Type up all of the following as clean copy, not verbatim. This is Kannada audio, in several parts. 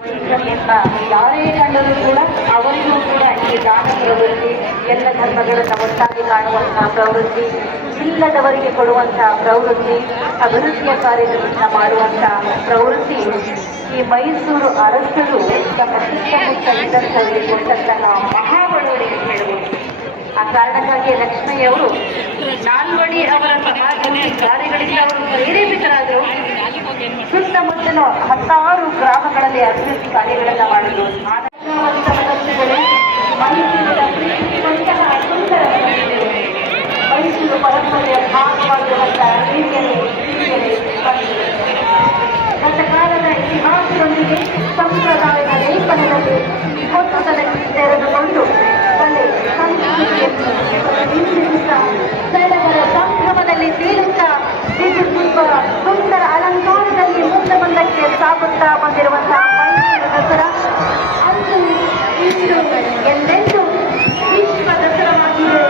ವೈದ್ಯರನ್ನ ಯಾರೇ ಕಂಡರೂ ಕೂಡ ಅವರಿಗೂ ಕೂಡ ಈ ದಾನ ಪ್ರವೃತ್ತಿ, ಎಲ್ಲ ಧರ್ಮಗಳನ್ನು ಒಟ್ಟಾಗಿ ಕಾಣುವಂತಹ ಪ್ರವೃತ್ತಿ, ಇಲ್ಲದವರಿಗೆ ಕೊಡುವಂತಹ ಪ್ರವೃತ್ತಿ, ಅಭಿವೃದ್ಧಿಯ ಕಾರ್ಯಗಳನ್ನು ಮಾಡುವಂತಹ ಪ್ರವೃತ್ತಿ ಈ ಮೈಸೂರು ಅರಸರು ತಮ್ಮ ಸುತ್ತಮುತ್ತ ಇದ್ದಂಥವರಿಗೆ ಕೊಟ್ಟಂತಹ ಮಹಾಬಡವಳಿ ಅಂತ ಹೇಳಬಹುದು. ಆ ಕಾರಣಕ್ಕಾಗಿ ಲಕ್ಷ್ಮಯ್ಯವರು ನಾಲ್ವಡಿ ಅವರ ಸಮಾಜದಲ್ಲಿ ಕಾರ್ಯಗಳಿಂದ ಅವರು ಪ್ರೇರೇಪಿತರಾದರು. ಸುತ್ತಮುತ್ತಲು 10 ಗ್ರಾಮಗಳಲ್ಲಿ ಅಭಿವೃದ್ಧಿ ಕಾರ್ಯಗಳನ್ನು ಮಾಡಿದರು. ಮೈಸೂರು ಪರಂಪರೆಯ ಭಾಗವಾಗಿರುವಂತಹ ರೀತಿಯಲ್ಲಿ ಗತ ಕಾಲದ ಇತಿಹಾಸದೊಂದಿಗೆ ಸಂಪ್ರದಾಯದ ಲೇಪನದಲ್ಲಿ ಹೊತ್ತು ತೆರೆದುಕೊಂಡು ಕಲೆ ಸಂಸ್ಕೃತಿಯನ್ನು ಸಡಗರ ಸಂಭ್ರಮದಲ್ಲಿ ತೇಲುತ್ತಾ ಸುಂದರ ಅಲಂಕಾರದಲ್ಲಿ ಮುಂದಕ್ಕೆ ಸಾಗುತ್ತಾ ಬಂದಿರುವಂತಹ ಮೈಸೂರು ದಸರಾ ಅಂದು ಇಂದು ಎಂದೆಂದು ವಿಶ್ವ ದಸರಾವಾಗಿದೆ.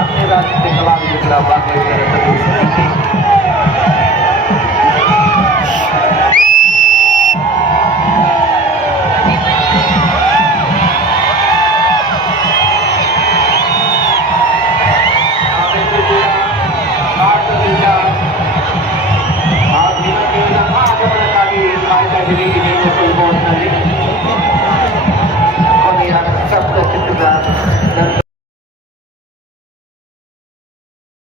ಅಂತರರಾಷ್ಟ್ರೀಯ ಕಲಾವಿದರು ಭಾಗವಹಿಸಿದ್ದಾರೆ.